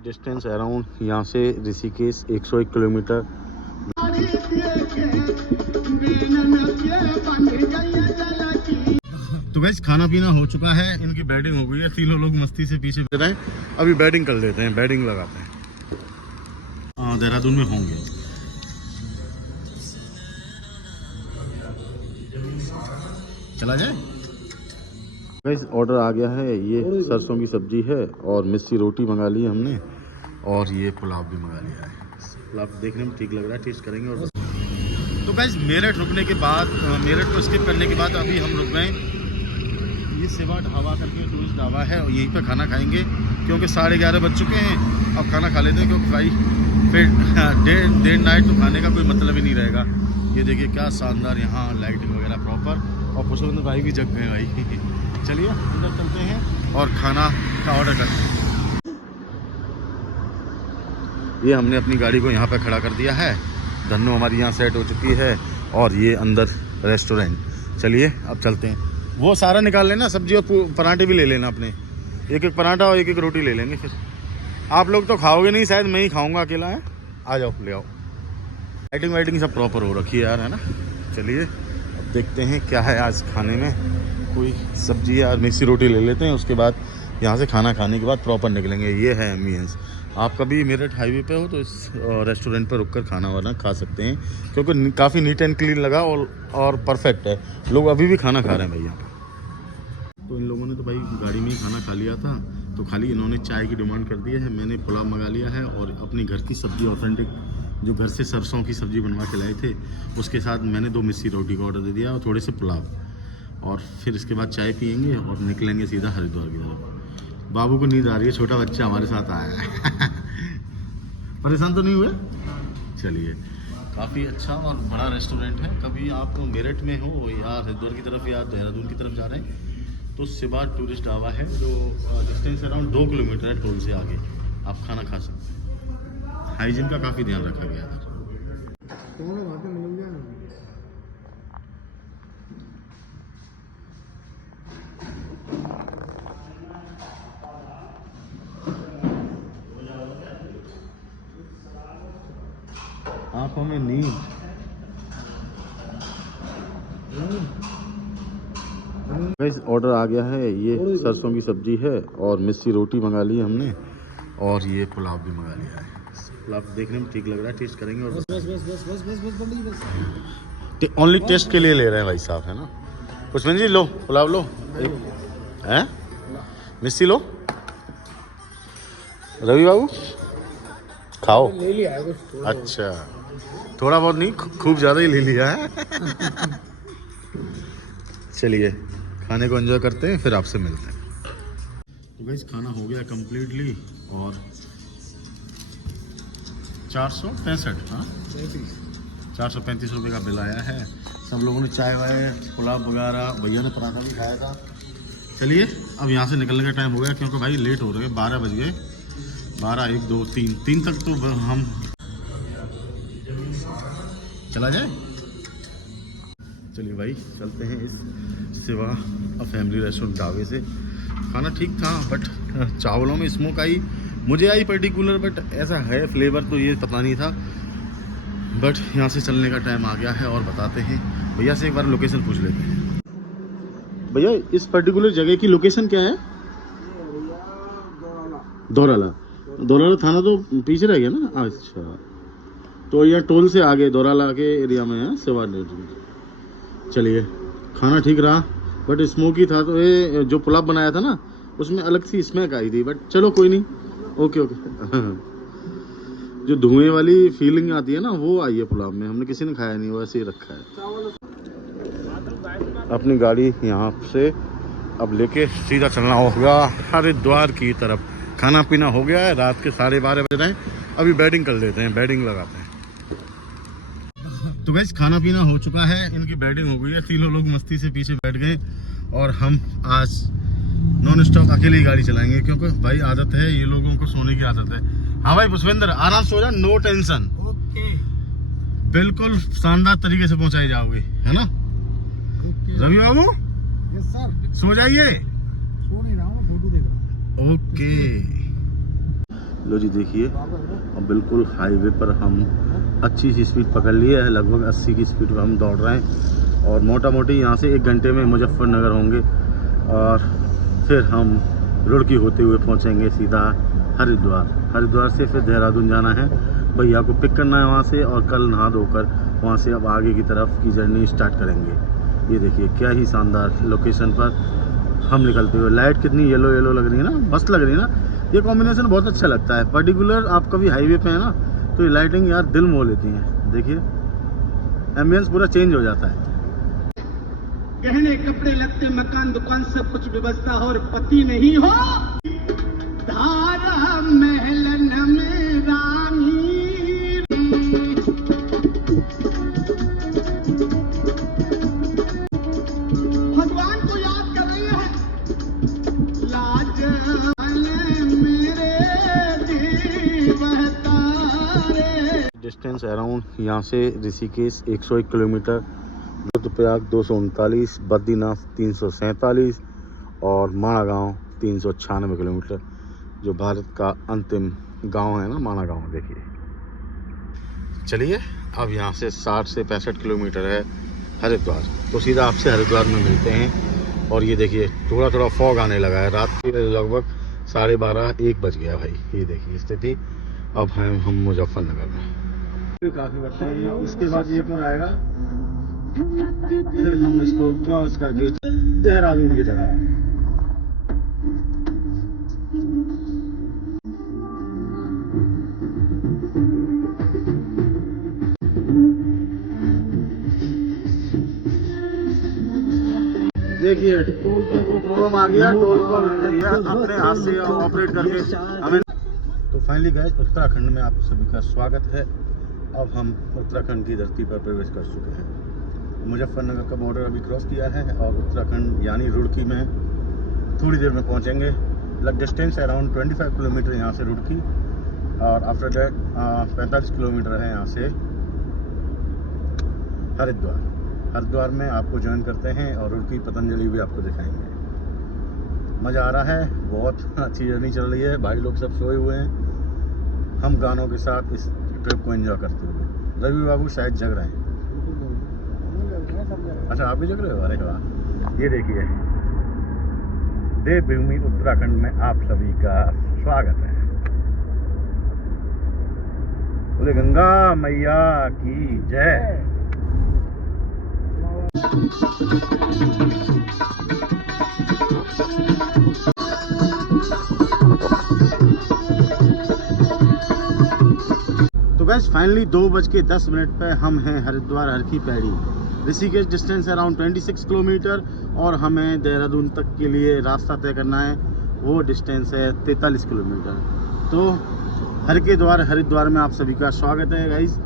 Distance around यहाँ से Rishikesh 101 kilometre. तो गाइस खाना पीना हो चुका है, इनकी बैटिंग हो गई है, तीनों लोग मस्ती से पीछे बैठ रहे हैं। अभी बैटिंग कर लेते हैं, बैटिंग लगाते हैं। हाँ देहरादून में होंगे। चला जाए गाइस, ऑर्डर आ गया है। ये सरसों की सब्जी है और मिस्सी रोटी मंगा ली है हमने, और ये पुलाव भी मंगा लिया है। पुलाव देखने में ठीक लग रहा है, टेस्ट करेंगे। और तो गाइस मेरठ रुकने के बाद, मेरठ को स्किप करने के बाद अभी हम रुक गए ये सेवा ढाबा करके टूरिस्ट ढाबा है, और यहीं पे खाना खाएंगे क्योंकि 11:30 बज चुके हैं। अब खाना खा लेते हैं क्योंकि भाई फिर डे नाइट तो खाने का कोई मतलब ही नहीं रहेगा। ये देखिए क्या शानदार यहाँ लाइटिंग वगैरह प्रॉपर, और पुष्पेंद्र भाई भी जग गए भाई। चलिए अंदर चलते हैं और खाना का ऑर्डर करते हैं। ये हमने अपनी गाड़ी को यहाँ पे खड़ा कर दिया है, धन्नो हमारी यहाँ सेट हो चुकी है, और ये अंदर रेस्टोरेंट। चलिए अब चलते हैं। वो सारा निकाल लेना, सब्जी और पराठे भी ले लेना अपने, एक एक पराठा और एक एक रोटी ले लेंगे। फिर आप लोग तो खाओगे नहीं, शायद मैं ही खाऊंगा अकेला। है आ जाओ, ले आओ। लाइटिंग वाइटिंग सब प्रॉपर हो रखी है यार, है ना। चलिए अब देखते हैं क्या है आज खाने में। कोई सब्जी या मिक्सी रोटी ले लेते हैं, उसके बाद यहाँ से खाना खाने के बाद प्रॉपर निकलेंगे। ये है एम्बियंस। आप कभी मेरठ हाईवे पे हो तो इस रेस्टोरेंट पर रुककर खाना वाना खा सकते हैं, क्योंकि काफ़ी नीट एंड क्लीन लगा और परफेक्ट है। लोग अभी भी खाना खा रहे हैं भैया। तो इन लोगों ने तो भाई गाड़ी में ही खाना खा लिया था, तो खाली इन्होंने चाय की डिमांड कर दी है। मैंने पुलाव मंगा लिया है, और अपनी घर की सब्ज़ी ऑथेंटिक जो घर से सरसों की सब्ज़ी बनवा के लाए थे, उसके साथ मैंने 2 मिस्सी रोटी का ऑर्डर दे दिया और थोड़े से पुलाव। और फिर इसके बाद चाय पियेंगे और निकलेंगे सीधा हरिद्वार की तरफ। बाबू को नींद आ रही है, छोटा बच्चा हमारे साथ आया है। परेशान तो नहीं हुए? चलिए, काफ़ी अच्छा और बड़ा रेस्टोरेंट है। कभी आप मेरठ में हो या हरिद्वार की तरफ या देहरादून की तरफ जा रहे हैं तो शिवा टूरिस्ट ढाबा है, जो डिस्टेंस अराउंड 2 किलोमीटर है टोल से आगे। आप खाना खा सकते हैं। हाइजीन का काफ़ी ध्यान रखा गया है। आंखों में नींद। गाइस ऑर्डर आ गया है। ये सरसों की सब्जी है और मिस्सी रोटी मंगा ली है हमने, और ये पुलाव भी मंगा लिया है। पुलाव देखने में ठीक लग रहा है, टेस्ट करेंगे। और ओनली टेस्ट के लिए ले रहे हैं भाई साहब, है ना। पुष्पेंद्र जी लो, पुलाव लो, हैं मिस्सी लो। रवि बाबू खाओ। ले लिया है कुछ। अच्छा, थोड़ा बहुत नहीं, खूब ज़्यादा ही ले लिया है। चलिए खाने को एंजॉय करते हैं, फिर आपसे मिलते हैं। तो गाइस खाना हो गया कम्प्लीटली, और 465 हाँ 435 रुपये का बिल आया है। सब लोगों ने चाय वाय पुलाव वगैरह, भैया ने पराठा भी खाया था। चलिए अब यहाँ से निकलने का टाइम हो गया, क्योंकि भाई लेट हो रहे हैं, 12 बज गए। 12, 1, 2, 3 तक तो हम चला जाए। चलिए भाई चलते हैं इस सेवा फैमिली रेस्टोरेंट ढाबे से। खाना ठीक था, बट चावलों में स्मोक आई, मुझे आई पर्टिकुलर, बट ऐसा है फ्लेवर तो ये पता नहीं था। बट यहाँ से चलने का टाइम आ गया है, और बताते हैं भैया से, एक बार लोकेशन पूछ लेते हैं। भैया इस पर्टिकुलर जगह की लोकेशन क्या है? दौराला थाना तो पीछे रह गया ना। अच्छा, तो यहाँ टोल से आगे दौराला के एरिया में है सेवा। चलिए खाना ठीक रहा, बट स्मोकी था। तो ये जो पुलाव बनाया था ना, उसमें अलग सी स्मेक आई थी, बट चलो कोई नहीं। ओके। जो धुएं वाली फीलिंग आती है ना, वो आई है पुलाव में। हमने किसी ने खाया नहीं, वैसे ही रखा है। अपनी गाड़ी यहाँ से अब लेके सीधा चलना होगा हरिद्वार की तरफ। खाना पीना हो गया है, रात के 12:30 बज रहे हैं। अभी बैटिंग कर लेते हैं, बैटिंग लगाते हैं। तो गाइस खाना पीना हो चुका है, इनकी बैटिंग हो गई है, तीनों लोग मस्ती से पीछे बैठ गए, और हम आज नॉन स्टॉप अकेले ही गाड़ी चलाएंगे, क्योंकि भाई आदत है, ये लोगों को सोने की आदत है। हाँ भाई पुष्पेंद्र, आराम से हो जा, नो टेंशन। ओके, बिल्कुल शानदार तरीके से पहुंचाई जाओगे, है ना। रवि बाबू यस सर। सो जाइए। सो नहीं रहा हूँ, फोटो देख रहा हूँ। ओके। लो जी देखिए, अब बिल्कुल हाईवे पर हम अच्छी सी स्पीड पकड़ लिए है, लगभग 80 की स्पीड पर हम दौड़ रहे हैं और मोटा मोटी यहाँ से 1 घंटे में मुजफ्फरनगर होंगे और फिर हम रुड़की होते हुए पहुँचेंगे सीधा हरिद्वार। हरिद्वार से फिर देहरादून जाना है, भैया को पिक करना है वहाँ से और कल नहा धोकर वहाँ से अब आगे की तरफ की जर्नी स्टार्ट करेंगे। ये देखिए क्या ही शानदार लोकेशन पर हम निकलते हुए। लाइट कितनी येलो येलो लग रही है ना, मस्त लग रही है ना। ये कॉम्बिनेशन बहुत अच्छा लगता है, पर्टिकुलर आप कभी हाईवे पे है ना तो ये लाइटिंग यार दिल मोह लेती है। देखिए एम्बियंस पूरा चेंज हो जाता है। गहने कपड़े लगते मकान दुकान सब कुछ व्यवस्था और पति नहीं हो धारा महलन में रानी। भगवान को याद कर रही है लाज मेरे जीवतारे। डिस्टेंस अराउंड यहाँ से ऋषिकेश 101 किलोमीटर, रुद्रप्रयाग 239, बद्रीनाथ 347 और माणा गाँव 396 किलोमीटर, जो भारत का अंतिम गांव है ना, माणा गांव। देखिए चलिए अब यहाँ से 60 से 65 किलोमीटर है हरिद्वार, तो सीधा आपसे हरिद्वार में मिलते हैं। और ये देखिए थोड़ा थोड़ा फॉग आने लगा है, रात के लगभग 12:30-1 बज गया भाई। ये देखिए स्थिति। अब हैं हम मुजफ्फरनगर में। काफ़ी बताइए, उसके बाद ये कौन आएगा, फिर हम इसको क्रॉस करके देहरादून की तरफ। देखिए टोल को प्रॉब्लम आ गया, टोल पर अपने हाथ से ऑपरेट करके हमें। तो फाइनली गए उत्तराखंड में आप सभी का स्वागत है। अब हम उत्तराखंड की धरती पर प्रवेश कर चुके हैं। मुजफ्फरनगर का बॉर्डर अभी क्रॉस किया है और उत्तराखंड यानी रुड़की में थोड़ी देर में पहुंचेंगे। लग डिस्टेंस अराउंड 25 किलोमीटर यहाँ से रुड़की और आफ्टर दैट 45 किलोमीटर है यहाँ से हरिद्वार। हरिद्वार में आपको ज्वाइन करते हैं और रुड़की पतंजलि भी आपको दिखाएंगे। मज़ा आ रहा है, बहुत अच्छी जर्नी चल रही है। भाई लोग सब सोए हुए हैं, हम गानों के साथ इस ट्रिप को एंजॉय करते हुए। रवि बाबू शायद जग रहे हैं। अच्छा आप भी जग रहे हो? अरे वाह। ये देखिए देवभूमि उत्तराखंड में आप सभी का स्वागत है। बोले गंगा मैया की जय। तो गैस फाइनली 2:10 पे हम हैं हरिद्वार हर की पैड़ी। ऋषिकेश डिस्टेंस अराउंड 26 किलोमीटर और हमें देहरादून तक के लिए रास्ता तय करना है, वो डिस्टेंस है 43 किलोमीटर। तो हर के द्वार हरिद्वार में आप सभी का स्वागत है गाइस।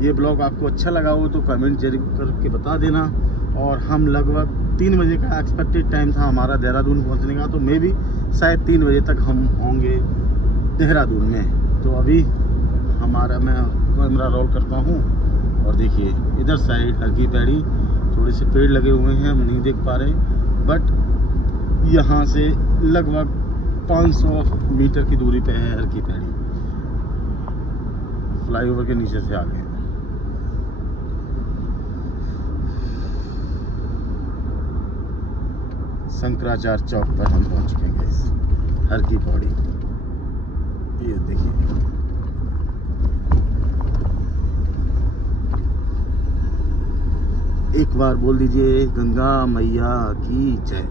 ये ब्लॉग आपको अच्छा लगा हो तो कमेंट जरूर करके बता देना। और हम लगभग 3 बजे का एक्सपेक्टेड टाइम था हमारा देहरादून पहुंचने का, तो मे भी शायद 3 बजे तक हम होंगे देहरादून में। तो अभी हमारा मैं कैमरा रोल करता हूं और देखिए इधर साइड हर की पैड़ी थोड़े से पेड़ लगे हुए हैं, हम नहीं देख पा रहे, बट यहाँ से लगभग 500 मीटर की दूरी पे है हर की पैड़ी। फ्लाईओवर के नीचे से आ गए। शंकराचार्य चौक पर हम पहुंच चुके हैं हर की पौड़ी। ये देखिए एक बार बोल दीजिए गंगा मैया की जय।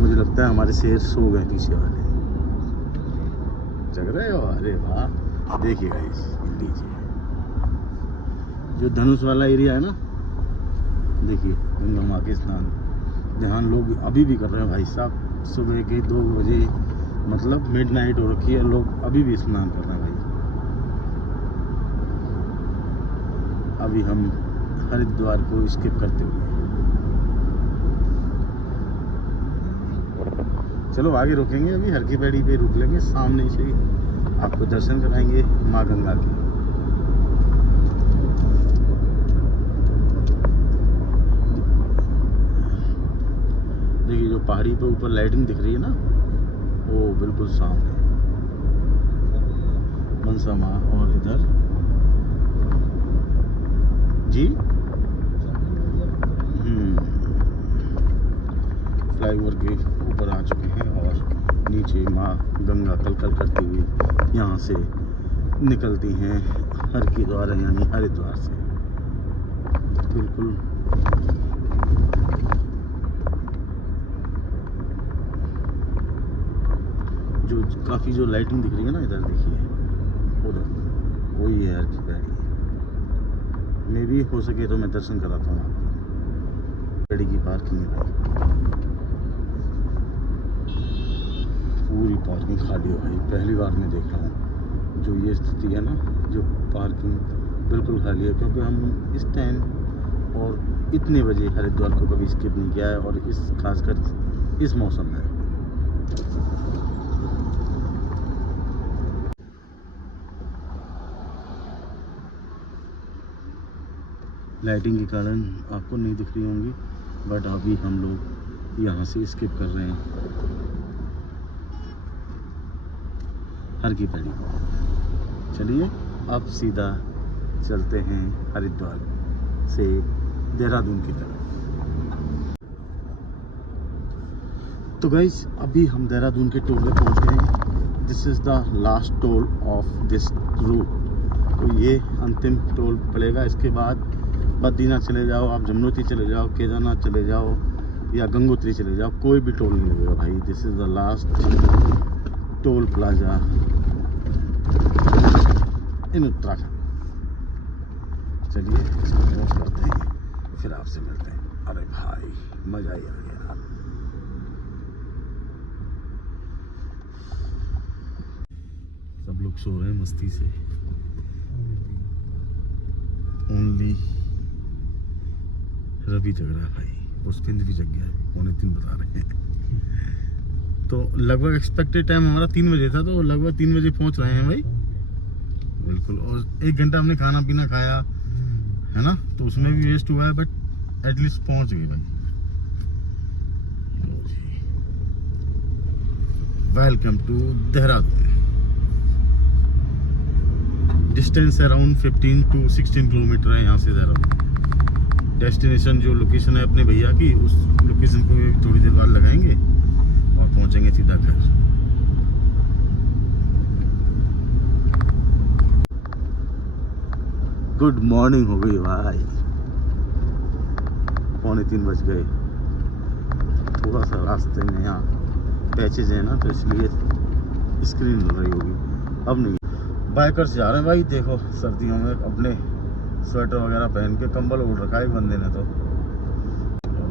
मुझे लगता है हमारे शेर सो गए पीछे वाले। जग रहे हो? अरे वाह। देखिए गाइस लीजिए जो धनुष वाला एरिया है ना, देखिए गंगा माँ के स्नान जहाँ लोग अभी भी कर रहे हैं भाई साहब। सुबह के 2 बजे मतलब मिडनाइट हो रखी है, लोग अभी भी स्नान कर रहे हैं भाई। अभी हम हरिद्वार को स्किप करते हुए चलो आगे रुकेंगे। अभी हर की पैड़ी पे रुक लेंगे, सामने से आपको दर्शन कराएंगे माँ गंगा के। पहाड़ी पे ऊपर लाइटिंग दिख रही है ना, वो बिल्कुल सामने मनसा माँ। और इधर जी फ्लाईओवर के ऊपर आ चुके हैं और नीचे माँ गंगा कलकल करती हुई यहाँ से निकलती हैं हर की द्वार यानी हरिद्वार से। बिल्कुल जो काफ़ी जो लाइटिंग दिख रही है ना, इधर देखिए उधर वही है हर की पैड़ी। मैं भी हो सके तो मैं दर्शन कराता हूँ आपको। पैड़ी की पार्किंग है भाई, पूरी पार्किंग खाली हो भाई। पहली बार मैं देख रहा हूँ जो ये स्थिति है ना, जो पार्किंग बिल्कुल खाली है, क्योंकि हम इस टाइम और इतने बजे हरिद्वार को कभी स्किप नहीं किया है, और इस खासकर इस मौसम में। लाइटिंग के कारण आपको नहीं दिख रही होंगी, बट अभी हम लोग यहाँ से स्किप कर रहे हैं हर की पैड़ी को। चलिए अब सीधा चलते हैं हरिद्वार से देहरादून की तरफ। तो गाइस अभी हम देहरादून के टोल पे पहुँच गए हैं। This is the last toll of this route. तो ये अंतिम टोल पड़ेगा। इसके बाद बद्रीनाथ चले जाओ, आप जमुनोत्री चले जाओ, केदारनाथ चले जाओ या गंगोत्री चले जाओ, कोई भी टोल नहीं लगेगा भाई। This is the last toll plaza in Uttarakhand. चलिए क्रॉस करते हैं, फिर आपसे मिलते हैं। अरे भाई मज़ा ही आ गया। सब लोग सो रहे हैं मस्ती से। ओनली रवि जग रहा है भाई, पुष्पिंद भी जग गया है। 2:45 बता रहे हैं। तो लगभग एक्सपेक्टेड टाइम हमारा 3 बजे था, तो लगभग 3 बजे पहुंच रहे हैं भाई। बिल्कुल। और 1 घंटा हमने खाना पीना खाया है ना, तो उसमें भी वेस्ट हुआ है, बट एटलीस्ट पहुंच गए भाई। Welcome to Dehradun. Distance around 15 to 16 kilometre है यहाँ से देहरादून। डेस्टिनेशन जो लोकेशन है अपने भैया की, उस लोकेशन को भी थोड़ी देर बाद लगाएंगे और पहुंचेंगे सीधा घर। गुड मॉर्निंग हो गई भाई। 2:45 बज गए। थोड़ा सा रास्ते में यहाँ पैचेज है ना, तो इसलिए स्क्रीन मिल रही होगी। अब नहीं, बाइकर्स जा रहे हैं भाई। देखो सर्दियों में अपने स्वेटर वगैरह पहन के, कंबल ओढ़ रखा है बंदे ने। तो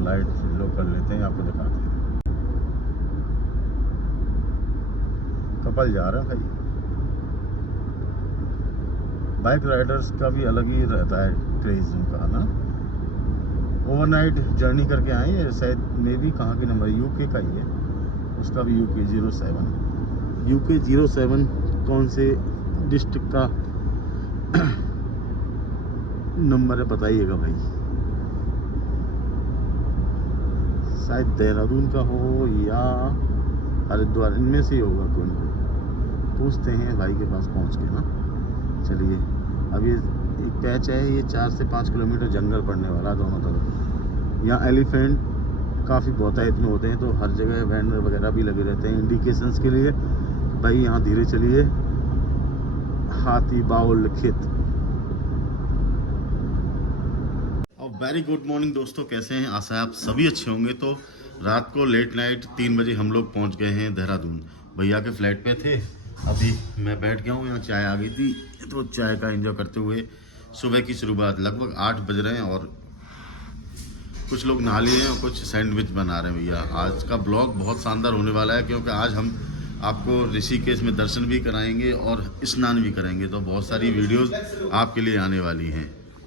लाइट लो कर लेते हैं, आपको दिखाते हैं। कपल जा रहे हैं भाई। बाइक राइडर्स का भी अलग ही रहता है क्रेज उनका ना। ओवरनाइट जर्नी करके आए हैं शायद, मे भी कहाँ के नंबर, यूके का ही है। उसका भी यूके 07 कौन से डिस्ट्रिक्ट का नंबर है बताइएगा भाई। शायद देहरादून का हो या हरिद्वार, इनमें से ही होगा। कोई ना कोई पूछते हैं भाई के पास पहुंच के ना। चलिए अब ये एक पैच है, ये 4 से 5 किलोमीटर जंगल पड़ने वाला दोनों तरफ। यहाँ एलिफेंट काफ़ी बहुतायत में होते हैं, तो हर जगह बैनर वगैरह भी लगे रहते हैं इंडिकेशंस के लिए भाई यहाँ धीरे चलिए, हाथी बाउल लिखित। वेरी गुड मॉर्निंग दोस्तों, कैसे हैं? आशा है आप सभी अच्छे होंगे। तो रात को लेट नाइट 3 बजे हम लोग पहुंच गए हैं देहरादून। भैया के फ्लैट पे थे। अभी मैं बैठ गया हूँ, यहाँ चाय आ गई थी, तो चाय का एंजॉय करते हुए सुबह की शुरुआत। लगभग 8 बज रहे हैं और कुछ लोग नहा लिए हैं और कुछ सैंडविच बना रहे हैं भैया। आज का ब्लॉग बहुत शानदार होने वाला है, क्योंकि आज हम आपको ऋषिकेश में दर्शन भी कराएंगे और स्नान भी कराएंगे। तो बहुत सारी वीडियोज़ आपके लिए आने वाली हैं।